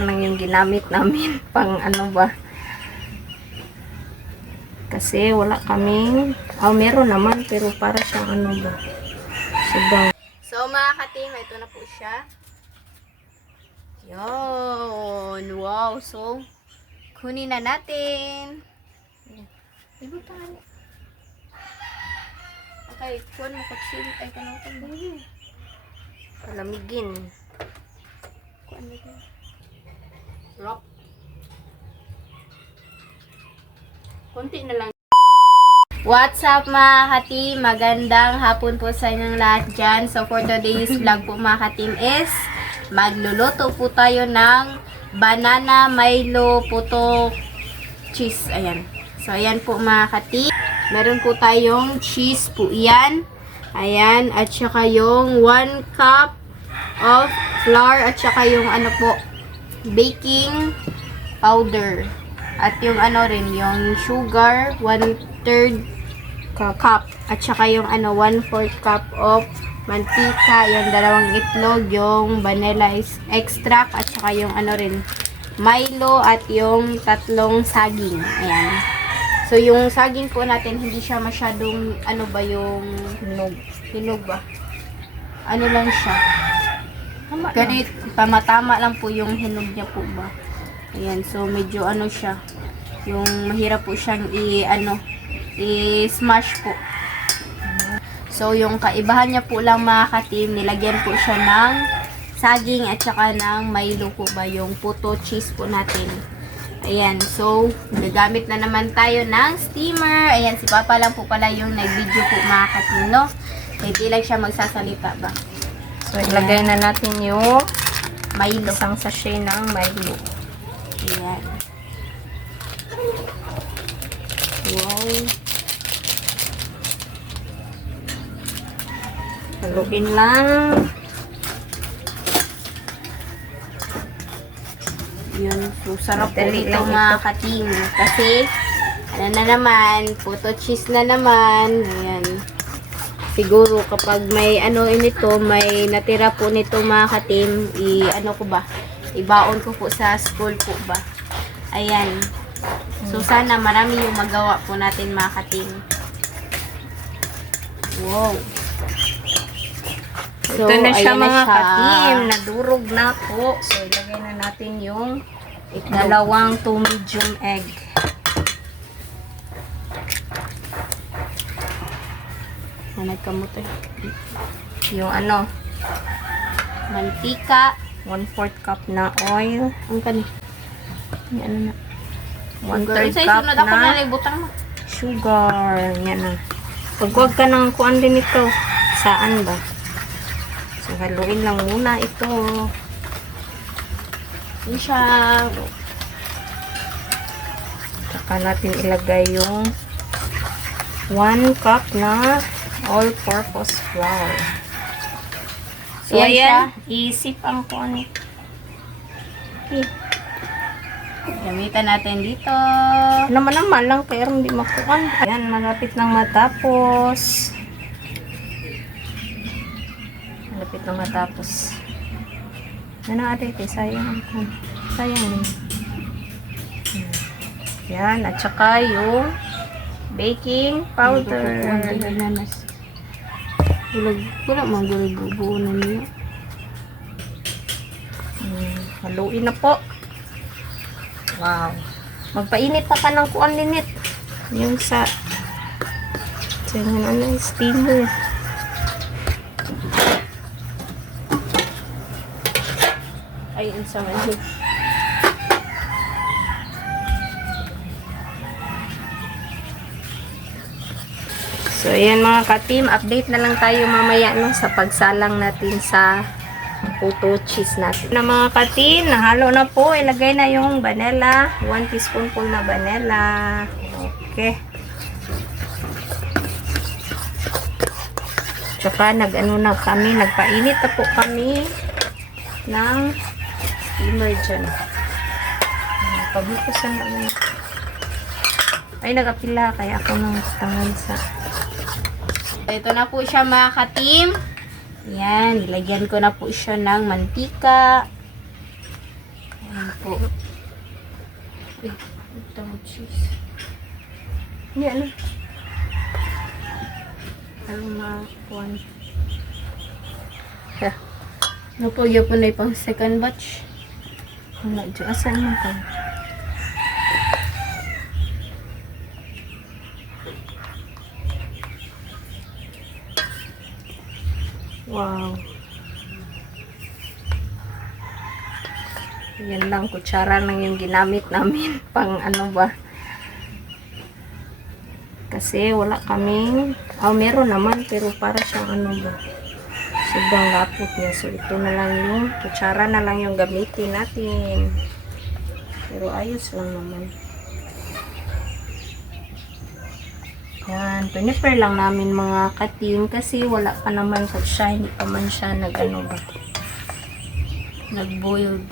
lang yung ginamit namin pang ano ba. Kasi wala kaming, meron naman pero para siyang ano ba. So mga ka-team, ito na po siya. Yun. Wow. So, kunin na natin. Ibu tayo. Okay, kunin mo kutsil. Ay, kanang pagbayo. Palamigin. Kunin mo. Rock. Kunti na lang. What's up mga ka-team? Magandang hapon po sa inyong lahat dyan. So for today's vlog po mga ka-team is magluluto po tayo ng banana Milo puto cheese. Ayan. So ayan po mga ka-team. Meron po tayong cheese po yan. Ayan. At saka yung 1 cup of flour. At saka yung ano po, baking powder. At yung ano rin, yung sugar, 1/3 cup. At saka yung ano, 1/4 cup of mantika, yung 2 itlog, yung vanilla extract, at saka yung ano rin, Milo, at yung 3 saging. Ayan. So, yung saging po natin, hindi siya masyadong, ano ba yung hinog ba? Ano lang siya. Ganit, tama-tama lang po yung hinog niya po ba. Ayan, so medyo ano siya, yung mahirap po siyang i-smash po. So yung kaibahan niya po lang mga ka-team, nilagyan po siya ng saging at saka ng Milo po ba, yung puto cheese po natin. Ayan, so gagamit na naman tayo ng steamer. Ayan, si Papa lang po pala yung nag-video po mga ka-team, no? Hindi lang siya magsasalita ba. So ilagay na natin yung Milo, isang sachet ng Milo. Ayan. Wow. Haluin lang. Yun. So, sarap po ito mga ka-team. Kasi, ano na naman, puto cheese na naman. Ayan. Siguro, kapag may ano nito, may natira po nito mga ka-team, ibaon ko po sa school po ba. Ayan. So, sana marami yung magawa po natin mga ka-team. Wow. So, ito na siya mga ka-team. Nadurog na po. So, ilagay na natin yung 2 medium egg. Nagkamot eh. Yung ano, mantika. 1/4 cup na oil. Ang kani? Yan na. 1/3 cup na sugar. Yan na. Pagwag ka ng kuan din ito. Saan ba? So, haluin lang muna ito. Yan siya. Saka natin ilagay yung 1 cup na all-purpose flour. So, ayan, isip ang kuan. Okay. Gamitan natin dito. Naman lang, pero hindi makuhan. Ayan, malapit nang matapos. Malapit nang matapos. Ano ate, sayang. Sayang eh. Ayan, at saka yung baking powder. Wala magulog-buo na niya. Haluin na po. Wow. Magpainit pa ng kuan linit. Yung sa steamer. Ayun sa mali. So, ayan mga ka-team, update na lang tayo mamaya no, sa pagsalang natin sa puto cheese natin. Na mga ka-team, nahalo na po. Ilagay na yung vanilla. 1 teaspoonful na vanilla. Okay. Tsaka nagpainit na po kami ng steamer dyan. Pagbukusan naman. Ay, nagapila. Kaya ako nang tangan sa... Ito na po siya mga ka-team. Yan, nilagyan ko na po siya ng mantika. Ayan po. Ito mo cheese. Hindi, ano? Kuwan. Ano po, yun po na pang second batch. Wala dyan. Asan mo ka? Wow. Yan lang, kutsara lang yung ginamit namin. Pang ano ba? Kasi wala kaming, meron naman, pero para siyang ano ba? Sobrang lapot niya. So, ito na lang yung, kutsara na lang yung gamitin natin. Pero ayos lang naman. Yan, piniper lang namin mga katim kasi wala pa naman po siya, hindi pa man siya nag-ano ba? Nag-boiled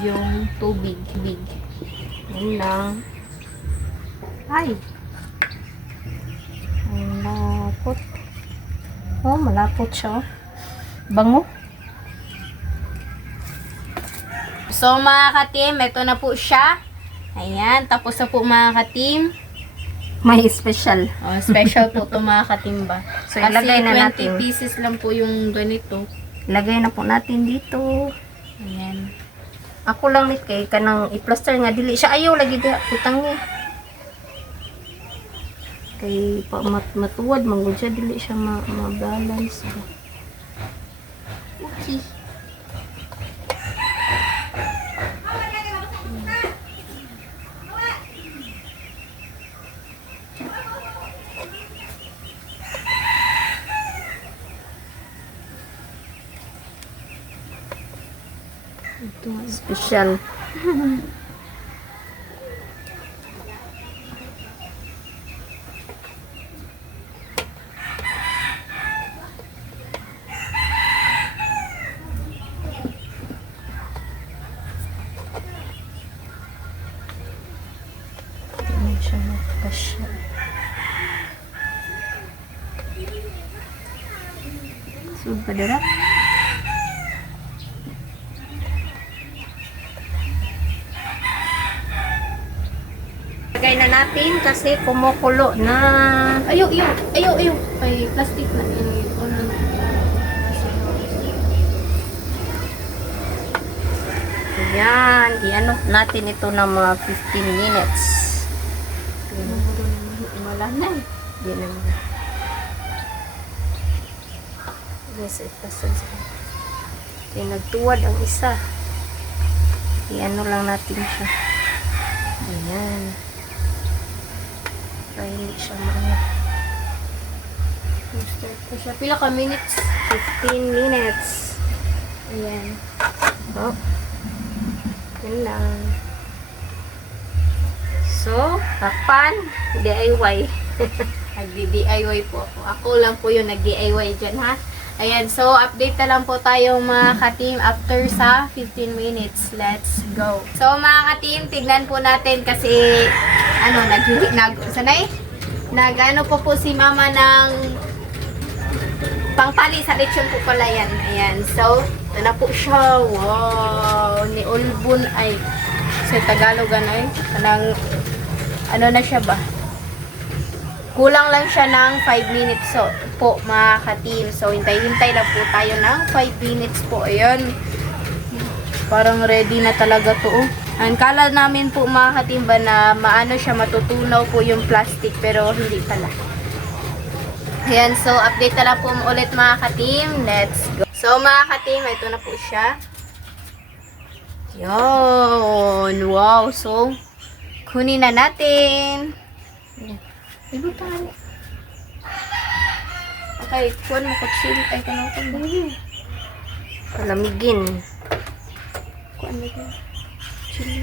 yung tubig, big. Yan lang. Ay! Malapot. Oh, malapot siya. Bango. So, mga katim, ito na po siya. Ayan, tapos na po mga katim. May special. Oh, special po ito mga katimba. So, kasi ilagay na 20 natin. Pieces lang po yung ganito. Ilagay na po natin dito. Ayan. Ako lang nit kay kanang i-plaster nga dili siya ayaw lagi diha utang ni. Kay pa matuwad manggod siya dili siya ma-balance. Okay. Ito special. Ito siya magkasya. So, padara. Lagay na natin kasi kumukulo na. Ayaw. Ay, plastic na. Ayan. I-ano natin ito ng mga 15 minutes. Wala na eh. Hindi naman. Yes, nagtuwad ang isa. I-ano lang natin siya. Ayan. Para hindi siya maangat. Start ko siya. Pila ka minutes? 15 minutes. Ayan. Oh. Yan lang. So, takpan. DIY. Nagdi-DIY po ako. Ako lang po yung nag-DIY dyan ha. Ayan. So, update na lang po tayo mga ka-team after sa 15 minutes. Let's go. So, mga ka-team, tignan po natin kasi nag-ano po si mama ng pangpali sa lechon po pala yan. Ayan. So, ito na po siya. Wow! Ni Ulbun ay sa Tagalog ay kanang ano na siya ba? Kulang lang siya ng 5 minutes po mga ka-team. So, hintay-hintay lang po tayo ng 5 minutes po. Ayan. Parang ready na talaga to. Ang kala namin po mga katimba na maano siya, matutunaw po yung plastic pero hindi pala. Ayan, so update na lang po ulit mga katim. Let's go. So mga katim, ito na po siya. Yun. Wow. So, kunin na natin. Ibutan. Okay, kunin mo kutsil. Ay, kanang pagdali. Palamigin. Kunin mo ko. Chili.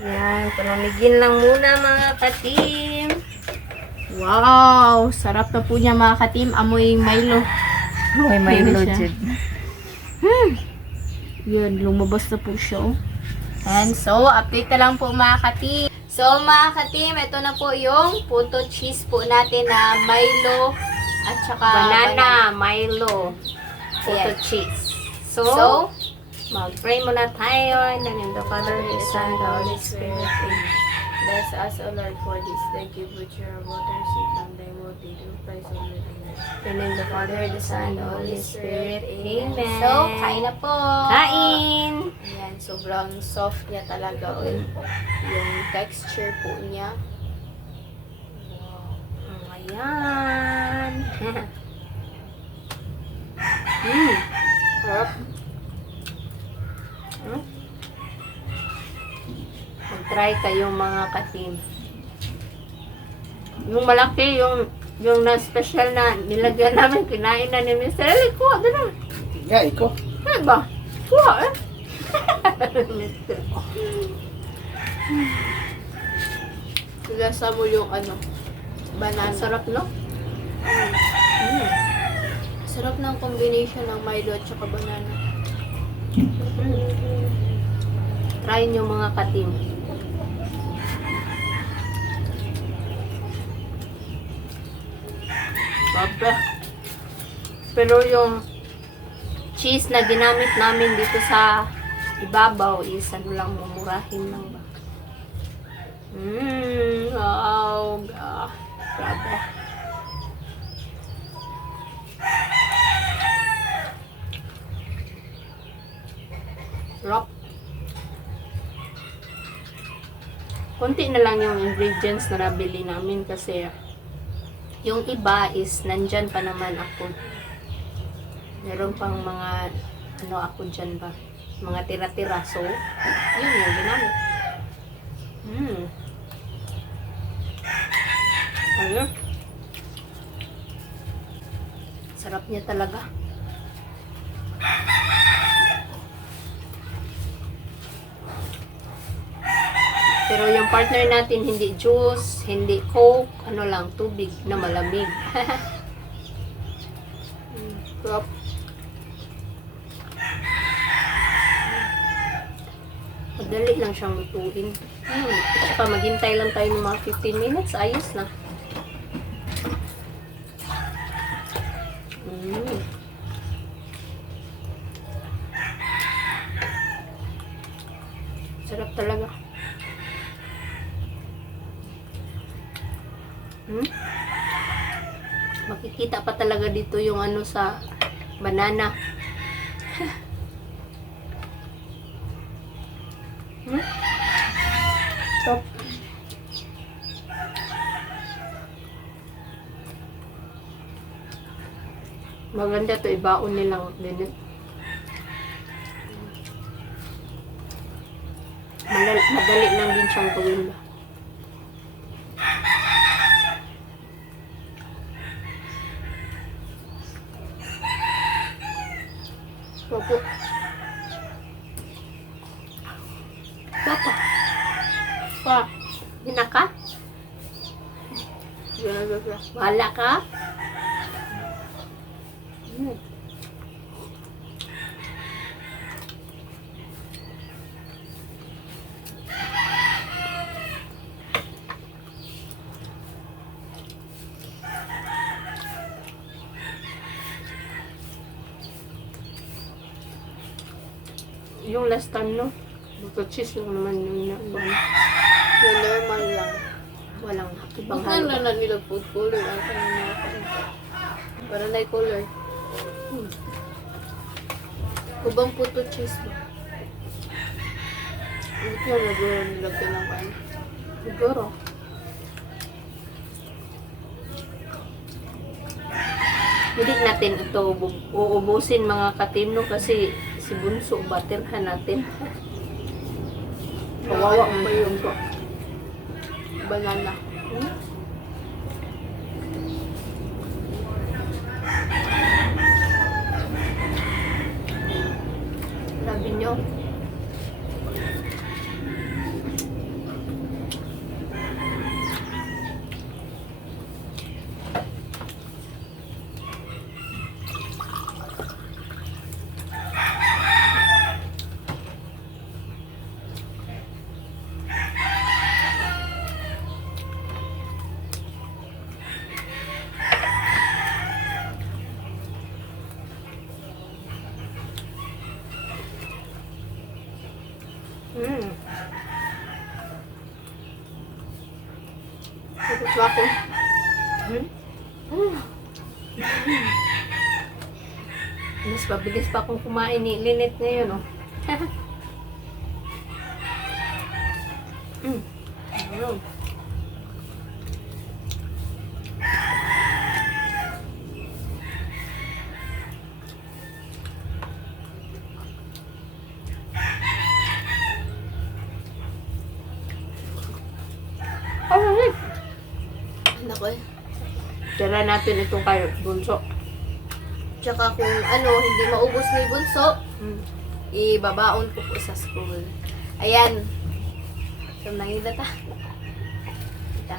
Yan, palamigin lang muna mga katim. Wow, sarap na po niya mga katim. Amoy Milo. Amoy Milo, Jud. Yan, lumabas na po siya. Oh. And so, update na lang po mga ka-team. So mga ka-team, ito na po yung puto cheese po natin na Milo at saka Banana, Milo, puto Yes. cheese. So, Mag-pray muna tayo. In the name of the Father, the Son, and the Holy Spirit. Amen. Bless us, O Lord, for this day. Give which your water, seed from thy word, they do Christ on the Amen. In the name of the Father, the Son, and the Holy Spirit. Amen. so kain na po. Kain! Ayan, sobrang soft niya talaga. Yung texture po niya. Ayan. Harap. Mag-try kayong mga ka-team. Yung malaki, yung na-special na nilagyan namin, kinain na ni Mr. Eli, kuha ka na. Nga, ikaw. Ano ba? Kuha eh. Mr. Lasa mo yung banana. Sarap, no? Sarap ng combination ng Milo at saka banana. Try nyo mga ka-team. Baba. Pero yung cheese na ginamit namin dito sa ibabaw is ano lang, mumurahin lang ba. Wow. Grabe. Sarap. Konti na lang yung ingredients na nabili namin kasi yung iba is nandyan pa naman ako. Meron pang mga ako dyan ba? Mga tira-tira. So, yun yung ginamit. Ano? Sarap niya talaga. Pero yung partner natin, hindi juice, hindi coke, ano lang, tubig na malamig. Sarap. Madali lang siyang lutuin. Pa maghintay lang tayo ng mga 15 minutes, ayos na. Sarap talaga. Makikita pa talaga dito yung sa banana. Stop. Maganda to, ibaon nilang din. Madali lang din siyang gawin ba. Opo. Bata. Pa. Hina ka? Wala ka? Yung last time, no? Buto cheese lang naman yung Yung normal lang. walang ibang Baka halo. na nila food color. Ang kanina para na color. Kubang puto cheese ba? Hindi ko nagawin nilagyan ng ano. Siguro. Hindi natin ito uubusin mga katimno kasi si Bunso, baterhan natin. Kawawa Ano ang pa yung Bunso. banana. Sabi nyo. Wako. Mas mabilis pa akong kumain ni Lynette ngayon, oh. Ano? Nako eh. Tira natin itong kay Bunso. Tsaka kung ano, hindi maubos ni Bunso, ibabaon ko po sa school. Ayan. So, nangita ta. Ita.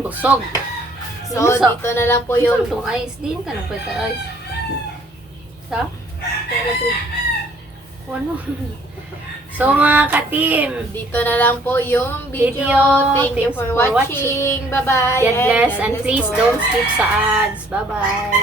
Busog. So, dito na lang po Yung yung... itong ice din ka na pa ito ice. Sa? Ano? So mga ka-team, Dito na lang po yung video. Thank you Thanks for for watching. Bye-bye. God bless and God bless please po. don't skip sa ads. Bye-bye.